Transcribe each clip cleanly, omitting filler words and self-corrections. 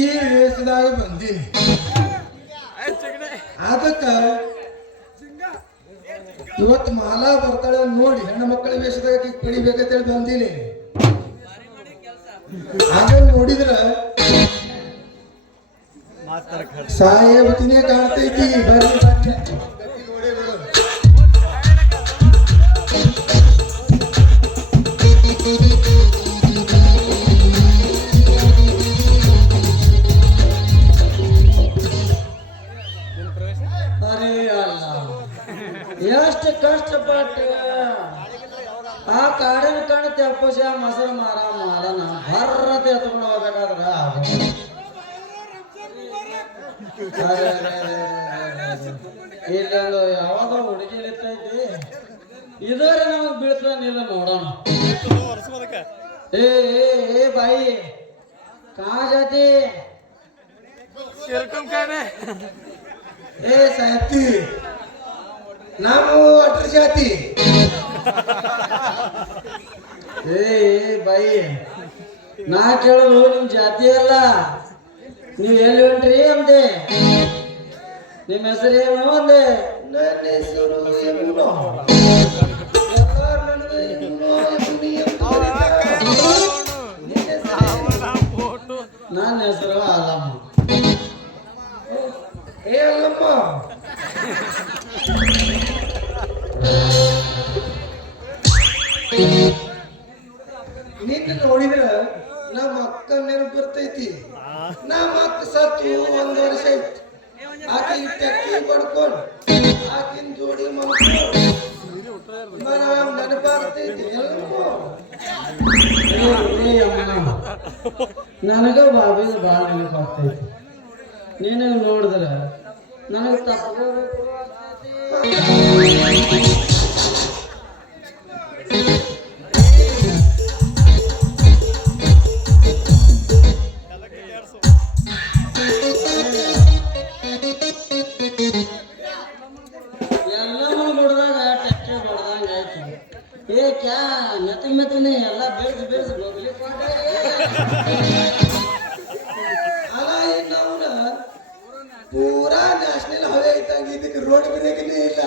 ಈ ವೇಷದಾಗ ಬಂದೀನಿ. ಅದಕ್ಕ ಇವತ್ತು ಮಾಲಾ ಬರ್ತಾಳೆ ನೋಡಿ ಹೆಣ್ಣು ಮಕ್ಕಳ ವೇಷದಾಗ ಪಡಿಬೇಕಂತೇಳಿ ಬಂದೀನಿ. ಅದನ್ನ ನೋಡಿದ್ರ ಸಾಯೇಬತಿನೇ ಕಾಣ್ತೈತಿ. ಬರ್ರಿ ನೋಡಿ ಬಿಡು. ಎಷ್ಟು ಕಷ್ಟಪಟ್ಟು ಆ ಕಾಡಿನ ಕಣ್ಣು ತೆಪ್ಪಸ ಮೊಸರು ಮಾರನ ಭರ್ರತೆ ಎತ್ಕೊಂಡು ಹೋಗ್ಬೇಕಾದ್ರ ಇಲ್ಲೊಂದು ಯಾವಾದ್ರೂ ಹುಡುಗಿ ನಿಂತೈತಿ. ಇದರ ನಮಗ್ ಬೀಳ್ತಾನಿಲ್ಲ ನೋಡೋಣ. ಏ ಬಾಯಿ ಕಾ ಜಾತಿ ಏ ಸಾಹಿತಿ ನಾವು ಅಟ್ರ ಜಾತಿ. ಏ ಬಾಯಿ ನಾ ಕೇಳೋದು ನಿಮ್ ಜಾತಿ ಅಲ್ಲ. ನೀವ್ ಎಲ್ಲಿ ಹೊಂಟ್ರಿ ಅಂದೆ. ನಿಮ್ಮ ಹೆಸರು ಏನು ಅಂದೆ. ನನ್ನ ಹೆಸರು ನನ್ನ ಹೆಸರು ಅಲ್ಲಮ್ಮ. ಏ ಅಲ್ಲಮ್ಮ ನಿನ್ನ ನೋಡಿದ್ರ ನಮ್ಮ ಅಕ್ಕ ನೆನಪು ಬರ್ತೈತಿ. ನಮ್ಮ ಅಕ್ಕ ಸತ್ತು 1 ವರ್ಷ ಐತಿ. ಆಕೆ ಟಕ್ಕಿ ಪಡ್ಕೊಂಡು ಆಕಿನ ಜೋಡಿ ನೆನಪಾಗ್ತೈತಿ. ನನಗ ಬಾಬಿ ಭಾಳ ನೆನಪಾಗ್ತೈತಿ. ನೀನು ನೋಡಿದ್ರ ನನಗೆ ತಪ್ಪಬೇಕು. ಎಲ್ಲವೂ ಬಿಡ್ದಾಗ ಟೆಕ್ಕೆ ಬಡ್ದಂಗ ಆಯ್ತು. ಏ ಕ್ಯಾ ಮೆತ್ತನೆ ಎಲ್ಲ ಬೇಡ್ಸಿ ಹೋಗ್ಲಿ ಅಲ್ಲ ಇನ್ನು ಅವನ ಪೂರಾ ನ್ಯಾಷನಲ್ ಹವೆ ಐತಂಗ ಇದಕ್ಕೆ ರೋಡ್ ಬ್ರೇಕ್ನೇ ಇಲ್ಲ.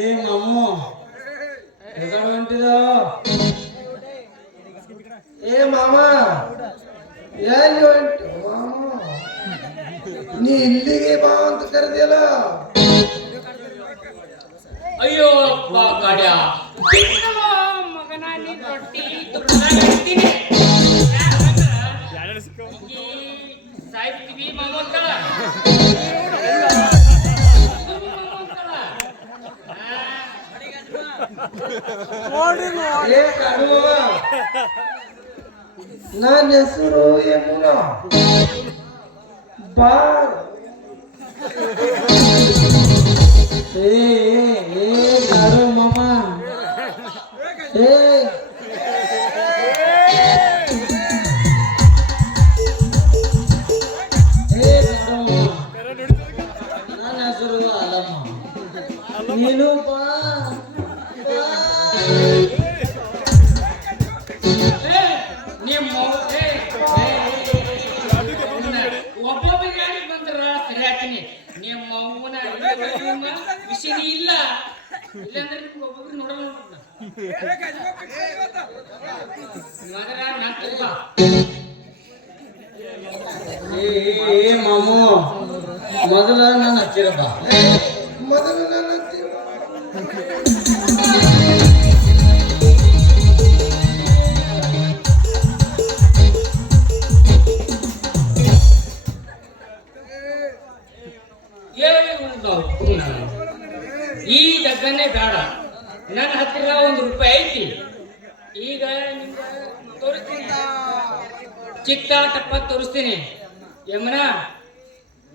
ಏ ಮಾಮು ಎಗಡ ಹೊಂಟಿದ. ಏ ಮಾಮ ಎಲ್ಲಿ ಹೊಂಟು ಮಾಮ? ನೀ ಇಲ್ಲಿಗೆ ಬಾ ಅಂತ ಕರೆದಿಲ್ಲ. ಅಯ್ಯೋ ಗಾಡ್ಯ ಮಗನ ನೀ ರೊಟ್ಟಿ ತುರ್ತೀನಿ ಸಾಯ್ತೀವಿ ಮಾಮಕ್ಕಳ. ಏ ಕಡುವ ನನ್ನ ಹೆಸರು ಯಮುನ ಬಾರ್. ಏ ಗಾರು ಮಾಮ ಏ ನನ್ನ ಹೆಸರು ಅಲ್ಲಮ್ಮ. ನೀನು ಬಾ ಒಬ್ಬೊಬ್ಬ ಗಾಡಿ ಬಂದ್ರ ಸರಿ ಹಾಕ್ತೀನಿ. ನಿಮ್ಮ ಅವ್ವನ ವಿಷಯ ಇಲ್ಲ ಇಲ್ಲಾಂದ್ರೆ ಒಬ್ಬೊಬ್ರು ನೋಡೋಣ. ಏ ಮಾಮು ಮೊದಲ ನಾನು ಹಚ್ಚಿರಪ್ಪ. ಮೊದಲು ನನ್ನ ಹತ್ತಿರ ಏ ಈ ಡಬ್ಬನೇ ಬೇಡ. ನನ್ನ ಹತ್ತಿರ 1 ರೂಪಾಯಿ ಐತಿ. ಈಗ ನಿಮ್ಗೆ ತೋರಿಸ್ತೀನಿ, ಚಿತ್ತ ಟಪ್ಪ ತೋರಿಸ್ತೀನಿ. ಯಮುನಾ,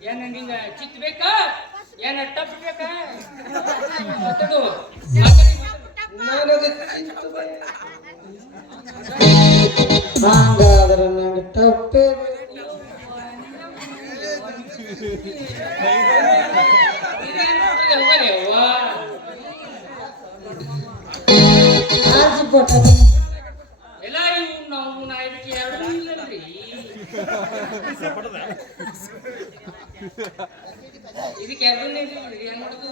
ಏನ ನಿಂಗ ಚಿತ್ ಬೇಕಾ ಏನ ಟಪ್ ಬೇಕಾ? ಮಾತಾಡು, ಮಾತಾಡಿ, ಮಾತಾಡು. ನನಗೆ ಚಿಂತು ಬಂತು. ಹಂಗಾದ್ರೆ ನಂಗೆ ತಪ್ಪೇ ಆರ್ಸಿಪಟ್ಟ ಎಲ್ಲ ಇವು ನಾವು ಇದಕ್ಕೆ ಎರಡು ಇಲ್ಲಲ್ರಿ. ಇದಕ್ಕೆ ಎರಡನೇ ಇಲ್ರಿ, ಏನ್ ಮಾಡುದು?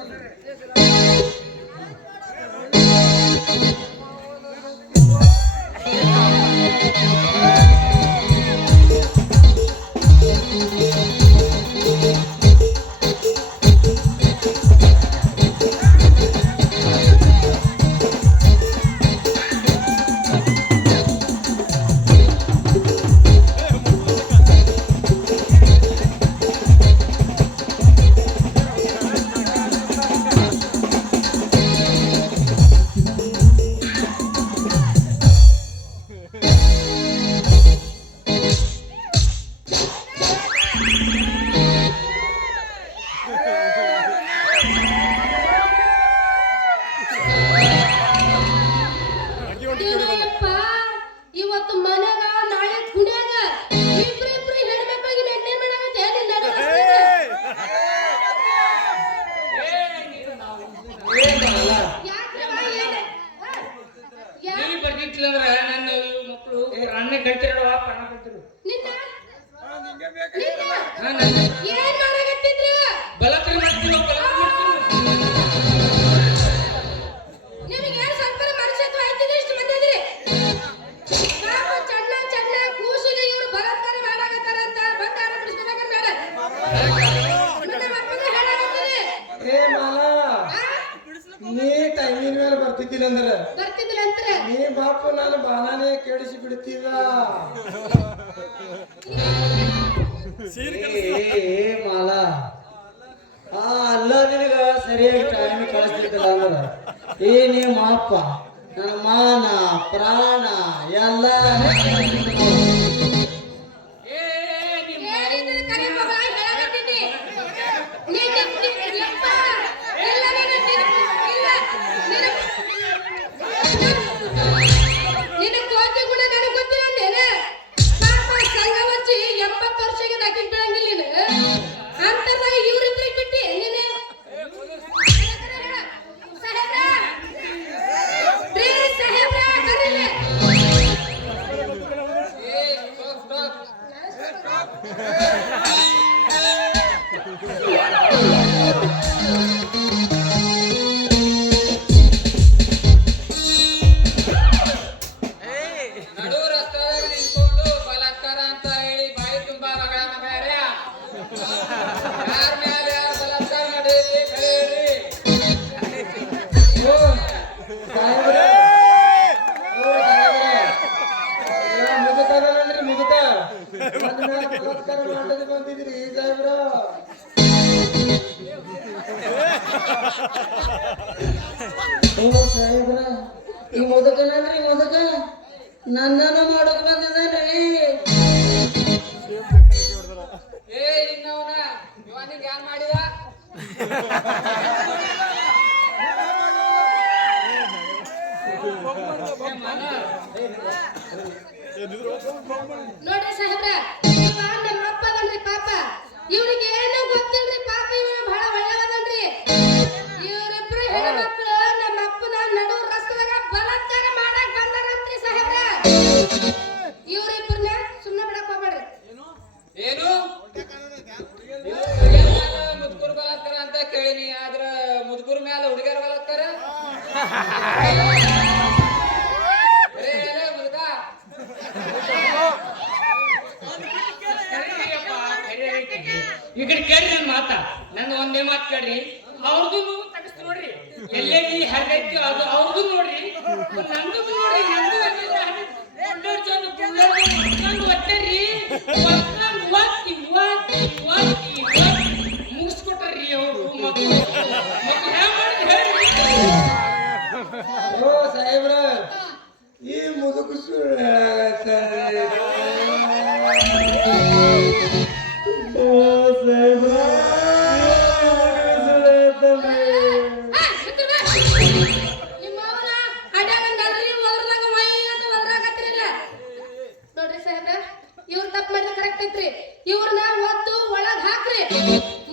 ದೇವಯ್ಯಪ್ಪ, ಇವತ್ತು ಮನೆಗ ನಾಳೆ ಕುಣ್ಯಾಗ ಇಬ್ರಿಬ್ರು ಹೆಣ್ಮಕ್ಳಿಗೆ ಮೇಂಟೈನ್ ಮಾಡಾಕತ್ತೆ ಏನಿಲ್ಲ ನೀ ಬರ್ದಿಟ್ಟಿಲ್ಲ ಅಂದ್ರೆ ನನ್ನ ಇವು ಮಕ್ಕಳು ಅನ್ನ ಕಳ್ತಿರವ ಪ್ರಾಣ ಕೊಡ್ತಿರು. ಏನ್ ಮಾಡಾಕತ್ತಿದ್ರು? ಬಲತ್ರಿ ಮಾಡ್ತೀವಿ, ಬಲತ್ರಿ ಮಾಡ್ತೀವಿ. ನಿಮಗೆ ಏನ್ ಸ್ವಲ್ಪ ಮನುಷ್ಯತ್ವ ಐತಿಲ್ಲ? ಇಷ್ಟು ಮಂದಿ ಅದ್ರಿ. ಪಾಪ ಚಣ್ಣ ಚಣ್ಣ ಕೂಸಿಗೆ ಇವ್ರು ಬಲಾತ್ಕಾರ ಮಾಡಾಕತ್ತಾರ ಅಂತ ಬಂದು ಆರ ಬಿಡಿಸ್ಬೇಕಾದ್ರೆ ಬೇಡ. ನಮ್ಮ ಅಪ್ಪನ ಹೇಳಾಕತ್ತೀರಿ. ಏ ಮಾಲ, ನೀ ಟೈಮಿನ ಮೇಲೆ ಬರ್ತಿದ್ದಿಲ್ಲ ಅಂದ್ರೆ ಬರ್ತಿದ್ದಿಲ್ಲ ಅಂತಾರೆ. ನೀ ಬಾಪು ನಾನು ಬಾಲಾನೇ ಕೇಳಿಸಿ ಬಿಡ್ತೀವ. ಮಾಲ ಅಲ್ಲ ನಿನಗ ಸರಿಯಾಗಿ ಟೈಮ್ ಕಳಿಸ್ತಿದ್ದಿಲ್ಲ ಅಂದ್ರೆ ಈ ನಿಮ್ಮ ಅಪ್ಪ ನನ್ನ ಮಾನ ಪ್ರಾಣ ಎಲ್ಲ ಹೇಳಿದ್ರೆ ಕರೆ ಮಗಳ ಹೇಳಾಕತ್ತೀನಿ. ಯಪ್ಪ, ಎಲ್ಲ ನಿನ್ನ ಕೋತಿ ಗುಣ ನನಗೆ ಗೊತ್ತಿಲ್ಲ ಅಂದೇನ? ಪಾಪ ಸಂಘ ಹಚ್ಚಿ 70 ವರ್ಷಕ್ಕೆ ನಾಕಿ ಬೀಳಂಗಿಲ್ಲ ನೀನು. ಅಂತದಾಗ ಇವ್ರಿಬ್ರಿಗೆ ಬಿಟ್ಟಿ ನೀನು ಸಾಹೇಬ್ರ, ಪ್ಲೀಸ್ ಸಾಹೇಬ್ರ ಕರೀಲಿ. ನಡು ರಸ್ತೆಯಲ್ಲಿ ನಿಂತ್ಕೊಂಡು ಬಲಾತ್ಕಾರ ಅಂತ ಹೇಳಿ ಬಾಯಿ ತುಂಬಾ ಮಗಳನ್ನ ಬೇರೆ ಯಾರ ಮೇಲೆ ಯಾರು ಬಲಾತ್ಕಾರ ನಡೆಯುತ್ತೆ ಕರೆಯಿರಿ. ಓ ಸಾಹೇಬ್ರೆ, ಓ ಸಾಹೇಬ್ರೆ, ಏ ಮುದುಕದಲ್ಲನ್ರಿ ಮುದುಕ, ನನ್ನ ಮೇಲೆ ಬಲಾತ್ಕಾರ ಮಾಡಕ್ಕೆ ಬಂದಿದ್ರಿ ಸಾಹೇಬ್ರ. ಓ ಸಾಹೇಬ್ರ, ಈ ಮುದುಕನಲ್ರಿ ಮುದುಕ ನನ್ನನ್ನು ಮಾಡೋಕ್ ಬಂದಿದ್ದಾನ್ರಿ. ಏ ಇನ್ನವನ ಇವನಿಗೆ ಯಾರು ಮಾಡಿದ? ನೋಡ್ರಿ ಸಾಹೇಬ್ರ, ಇವ ನಮ್ಮ ಅಪ್ಪ ಅದನ್ರಿ ಪಾಪ. ಇವ್ರಿಗೆ ಏನೋ ಗೊತ್ತಿಲ್ರಿ ಪಾಪ, ಇವ ಬಹಳ ಒಳ್ಳೆಯವದನ್ರಿ. ಇವ್ರಿಬ್ರು ಹೆಣ್ಮಕ್ಳು ನಮ್ಮ ಅಪ್ಪನ ನಡು ರಸ್ತೆದಾಗ ಬಲಾತ್ಕಾರ ಮಾಡಕ್ ಬಂದಾರಂತ್ರಿ ಸಾಹೇಬ್ರ. ಇವ್ರಿಬ್ರನ್ನ ಸುಮ್ಮನೆ ಬಿಡಕ್ ಹೋಗ್ಬೇಡ್ರಿ. ಏನು ಮುದುಕರು ಬಲಾತ್ಕಾರ ಅಂತ ಕೇಳಿನಿ, ಆದ್ರ ಮುದುಕರ ಮೇಲೆ ಹುಡುಗಿಯರ ಬಲಾತ್ಕಾರ? ಮುದುಕ ಈ ಕಡೆ ಕೇಳಿ ನನ್ನ ಮಾತ, ನನ್ನ ಒಂದೇ ಮಾತು ಕೇಳ್ರಿ. ಅವ್ರದ್ದು ತಗಸ್ತು ನೋಡ್ರಿ, ಎಲ್ಲೆಲ್ಲಿ ಹರಿದೈತಿ ಅದು ಅವ್ರದ್ದು ನೋಡ್ರಿ, ನಂದು ನೋಡ್ರಿ. ನಂದು ಒತ್ತರಿ ಮುಗಿಸ್ಕೊಟ್ರಿ ಅವ್ರು ಮಕ್ಕಳು. ಮಕ್ಕಳು ಹೇಳಿ ಹಾ, ಬಿಟ್ಟು ಬಾ. ನಿಮ್ಮ ಅವ್ವನ ಅಡ್ಯಾಗಂಗಲ್ರಿ, ಒದ್ರದಾಗ ವೈ ಅಂತ ಒದ್ರಾಕತ್ತಿರಲ್ಲ. ನೋಡ್ರಿ ಸಾಹೇಬ್ರ, ಇವ್ರು ತಪ್ಪು ಮಾಡಿದ್ರೆ ಕರೆಕ್ಟ್ ಐತ್ರಿ. ಇವ್ರನ್ನ ಒದ್ದು ಒಳಗ್ ಹಾಕ್ರಿ,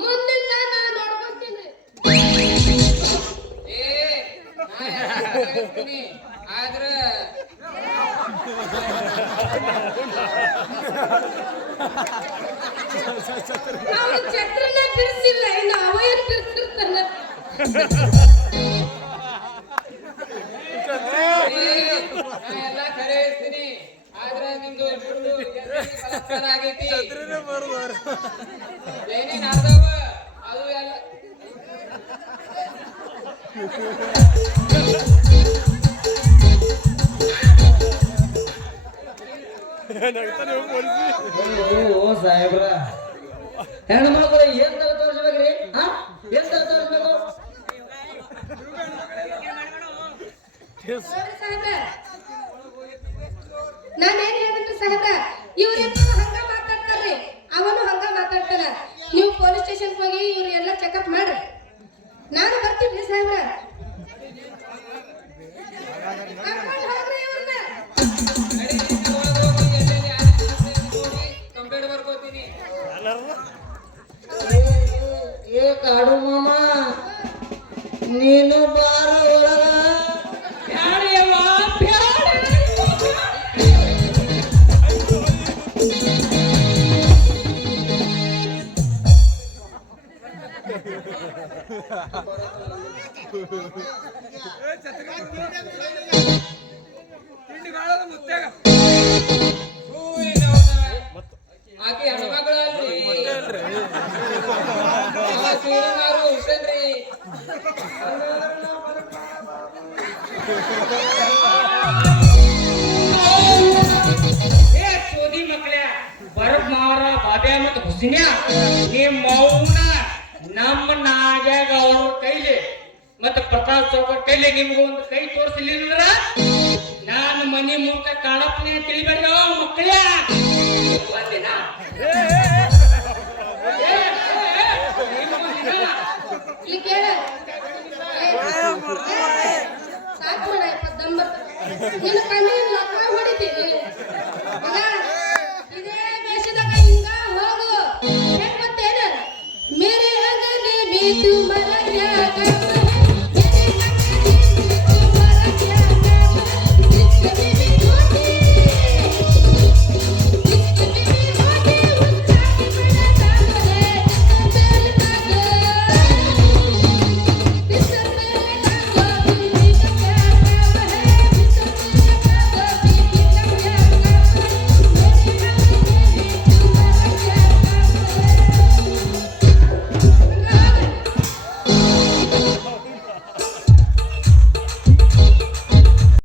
ಮುಂದಿನ ನಾ ನೋಡ್ಕೊಂತೀನಿ. ಆದ್ರ ಅವ್ನು ಛತ್ರನ ಬಿಡಿಸಿಲ್ಲ, ಇನ್ನು ಅವ ಏನ್ ಬಿಡಿಸಿರ್ತಾನ. ಎಲ್ಲ ಖರೆ ಇರ್ತೀನಿ, ಆದ್ರ ನಿಮ್ದು ಇಬ್ರದ್ದು ಬಲಾತ್ಕಾರ ಆಗೈತಿ. ಏನೇನ್ ಆಡ್ತಾವ ಅದು ಎಲ್ಲ ಓ ಸಾಹೇಬ್ರ, ಹೆಣ್ಣು ಮಕ್ಕಳು ಏನ್ ತರ ತೋರಿಸ್ಬೇಕ್ರಿ? ಹಾ, ಏನ್ ತರ ತೋರಿಸ್ಬೇಕು? ನೋಡ್ರಿ ಸಾಹೇಬ್ರ, ನಾನೇನ್ ಹೇಳಿದ್ರಿ ಸಾಹೇಬ್ರ, ಇವ್ರಿಬ್ರು ಹಂಗ ಮಾತಾಡ್ತಾರ್ರಿ, ಅವನು ಹಂಗ ಮಾತಾಡ್ತಾನ. ನೀವು ಪೊಲೀಸ್ ಸ್ಟೇಷನ್ ಹೋಗಿ ಇವ್ರೆಲ್ಲ ಚೆಕಪ್ ಮಾಡ್ರಿ. ನಾನು ಬರ್ತೀನಿ ಸಾಹೇಬ್ರ. ಕರ್ಕೊಂಡ್ ಹೋಗ್ರಿ ಇವ್ರನ್ನ. ಕಂಪ್ಲೇಂಟ್ ಬರ್ಕೋತೀನಿ. ಏ ಕಾಡು ಮಾಮ, ನೀನು ಬಾರ ಒಳಗ. ಬ್ಯಾಡ್ಯವ್ವ, ಬ್ಯಾಡ. ಆಕೆ ಹೆಣ್ಮಗಳು ಅಲ್ರಿ, ಸೀರೆನಾರು ಹುಸೇನ್ರಿ. ಏ ಸೋದಿ ಮಕ್ಕಳೇ, ಬರಬ್ ಮಾರ ಬಾಬ್ಯಾ ಮತ್ತು ಹುಸಿನ್ಯಾ, ನಿಮ್ಮ ಮೌನ ನಮ್ಮ ನಾಗ್ಯಾಗ ಅವ್ರ ಕೈಲಿ ಮತ್ತೆ ಪ್ರತಾಪ್ ಚೌಕಟ್ ಕೈಲಿ ನಿಮ್ಗೆ ಒಂದು ಕೈ ತೋರಿಸಲಿಲ್ಲ ನಾನು ಮನೆ ಮುಖ ಕಾಣಪ್ಪನೇ ತಿಳಿಬೇಡ ಮಕ್ಕಳೇ. ಬಂದಿನ ಇಲ್ಲಿ ಕೇಳ. ಸಾಕು ಬಿಡ, ದಮ್ಮ ನಿನ್ನ ಕಣ್ಣಿನ ಲಕ್ಕ ಹೊಡಿತೀನಿ. ಮಗ, ಇದೇ ವೇಷದಾಗ ಹಿಂಗ ಹೋಗು. ಹೆಂಗ್ ಗೊತ್ತೇನ? ಮೇರೆ ಅಂಗನೆ ಬೀತು ಮರ